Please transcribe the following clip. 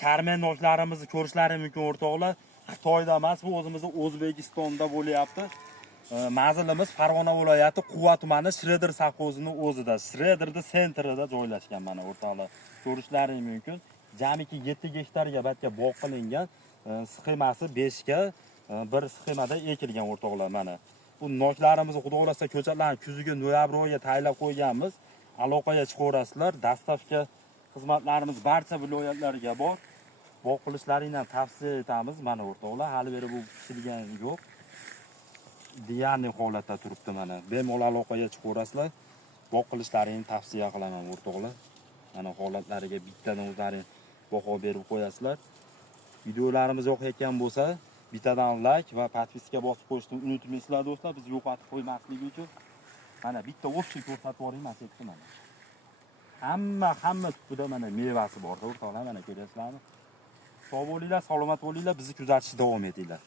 Karmen noslarimizni ko'rishlari mumkin o'rtoqlar. Xitoyda emas, bu o'zimizning O'zbekistonda bo'lyapti. Manzilimiz Farg'ona viloyati Quva tumani Shredder savxozining o'zida, Shredderda sentrida joylashgan mana o'rtoqlar. Ko'rishlari mumkin. Jamiki 7 gektarga batga bog' qilingan, sxemasi 5 ga bir sxemada ekilgan o'rtoqlar mana. Bu noslarimizni xudo xolasa ko'chatlarni kuziga noyabr oyiga tayyorlab qo'yganmiz. Aloqaga chiqaverasizlar. Dastavka xizmatlarimiz barcha viloyatlarga bor. Bog' qilishlaringni tavsiya etamiz mana o'rtoqlar. Hali beri bu pishilgan yo'q. Deyarli holatda turibdi mana. Bemalol aloqaga chiqaverasizlar. Bog' qilishlaringni tavsiya qilaman o'rtoqlar. Mana holatlariga bittadan o'zlaring baho berib qo'yasizlar. Videolarimiz yoqayotgan bo'lsa, bittadan like va podpiska bosib qo'yishni unutmaysizlar do'stlar. Biz yo'qotib qo'ymaslik uchun. Mana bitta o'pchi ko'rsatib yuboring mana. Hamma tupida mana mevasi bor o'rtoqlar, mana ko'ryapsizlarmi? Sog' bo'linglar, salomat bo'linglar, bizni kuzatishda davom etinglar.